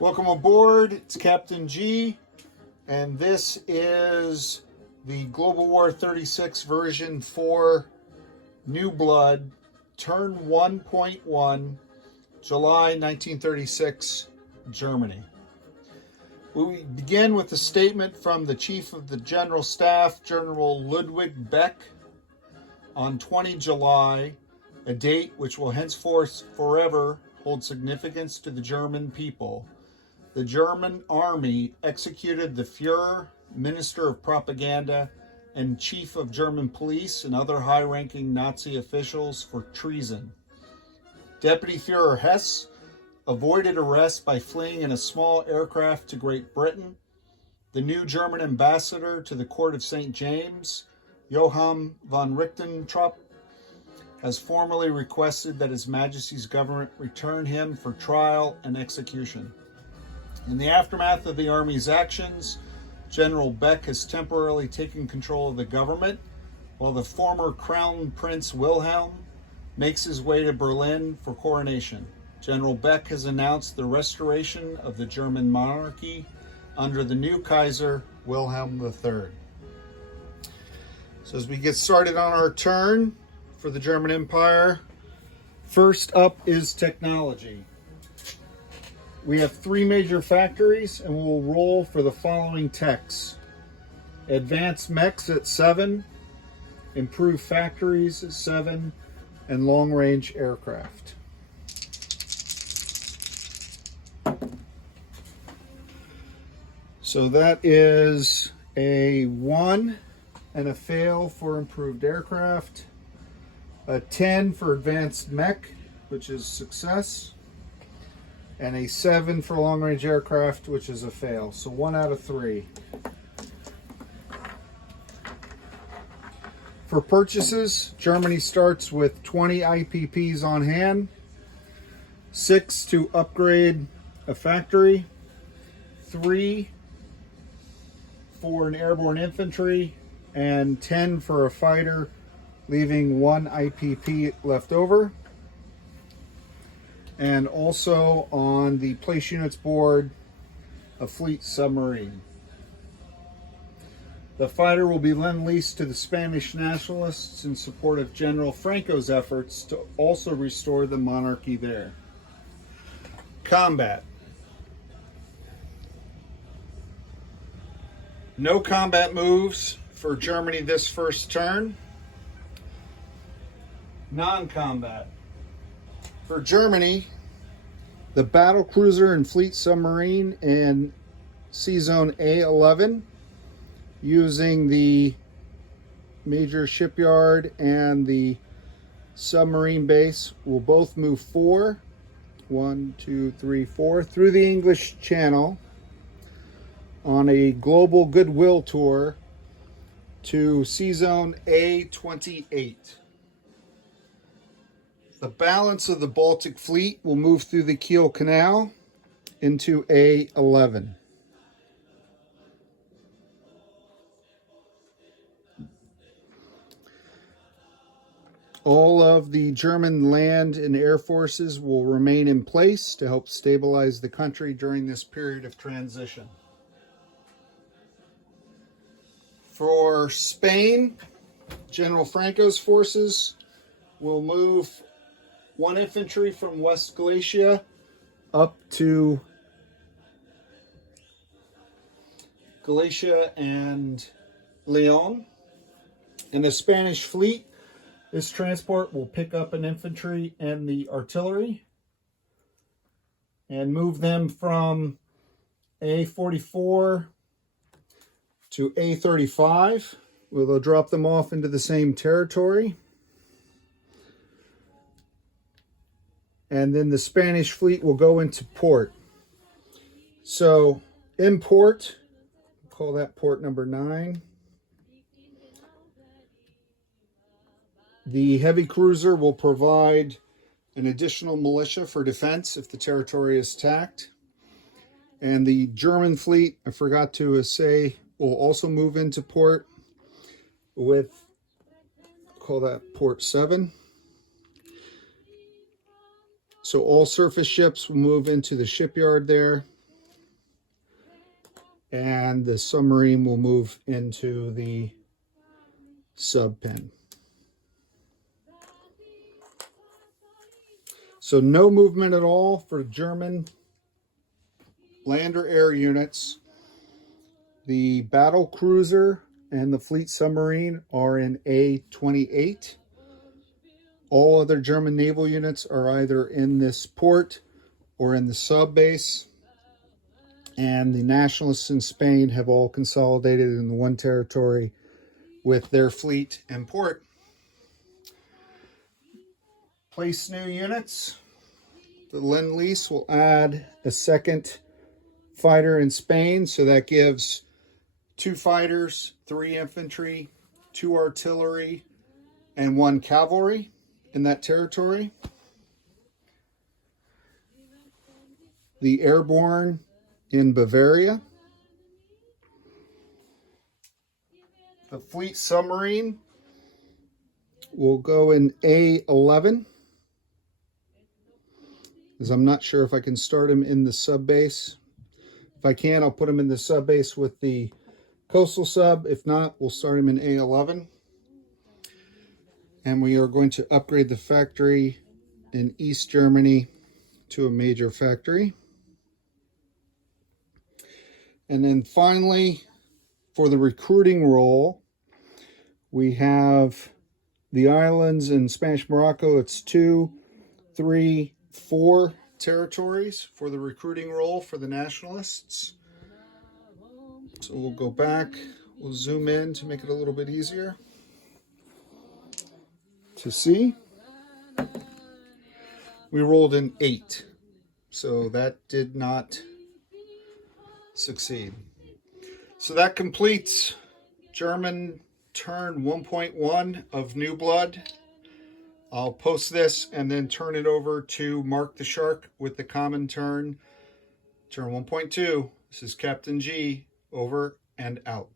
Welcome aboard. It's Captain G, and this is the Global War 36 version for Newblood, turn 1.1, July 1936, Germany. We begin with a statement from the Chief of the General Staff, General Ludwig Beck, on 20 July, a date which will henceforth forever hold significance to the German people. The German army executed the Führer, Minister of Propaganda, and Chief of German Police and other high-ranking Nazi officials for treason. Deputy Führer Hess avoided arrest by fleeing in a small aircraft to Great Britain. The new German ambassador to the court of St. James, Johann von Ribbentrop, has formally requested that His Majesty's government return him for trial and execution. In the aftermath of the Army's actions, General Beck has temporarily taken control of the government, while the former Crown Prince Wilhelm makes his way to Berlin for coronation. General Beck has announced the restoration of the German monarchy under the new Kaiser, Wilhelm III. So as we get started on our turn for the German Empire, first up is technology. We have three major factories, and we'll roll for the following techs. Advanced mechs at 7, improved factories at 7, and long-range aircraft. So that is a 1 and a fail for improved aircraft, a 10 for advanced mech, which is success, and a 7 for long-range aircraft, which is a fail. So 1 out of 3. For purchases, Germany starts with 20 IPPs on hand, 6 to upgrade a factory, 3 for an airborne infantry, and 10 for a fighter, leaving 1 IPP left over. And also on the place units board, a fleet submarine. The fighter will be lend-leased to the Spanish Nationalists in support of General Franco's efforts to also restore the monarchy there. Combat. No combat moves for Germany this first turn. Non-combat. For Germany, the battle cruiser and fleet submarine in Sea Zone A11, using the major shipyard and the submarine base, will both move 4 through the English Channel on a global goodwill tour to Sea Zone A28. The balance of the Baltic Fleet will move through the Kiel Canal into A11. All of the German land and air forces will remain in place to help stabilize the country during this period of transition. For Spain, General Franco's forces will move 1 infantry from West Galicia up to Galicia and Leon. In the Spanish fleet, this transport will pick up an infantry and the artillery and move them from A44 to A35, where they'll drop them off into the same territory. And then the Spanish fleet will go into port. So in port, call that port number 9. The heavy cruiser will provide an additional militia for defense if the territory is attacked. And the German fleet, I forgot to say, will also move into port with, call that port 7. So all surface ships will move into the shipyard there. and the submarine will move into the sub pen. So no movement at all for German land or air units. The battle cruiser and the fleet submarine are in A28. All other German naval units are either in this port or in the sub base. And the nationalists in Spain have all consolidated in the one territory with their fleet and port. Place new units. The Lend-Lease will add a second fighter in Spain, so that gives 2 fighters, 3 infantry, 2 artillery, and 1 cavalry in that territory. The airborne in Bavaria. The fleet submarine will go in A11, because I'm not sure if I can start him in the sub base. If I can, I'll put him in the sub base with the coastal sub. If not, we'll start him in A11. And we are going to upgrade the factory in East Germany to a major factory. And then finally, for the recruiting role, we have the islands in Spanish Morocco. It's 2, 3, 4 territories for the recruiting role for the nationalists. So we'll go back, we'll zoom in to make it a little bit easier to see. We rolled an 8, so that did not succeed. So that completes German turn 1.1 of Newblood. I'll post this and then turn it over to Mark the Shark with the common turn 1.2. This is Captain G, over and out.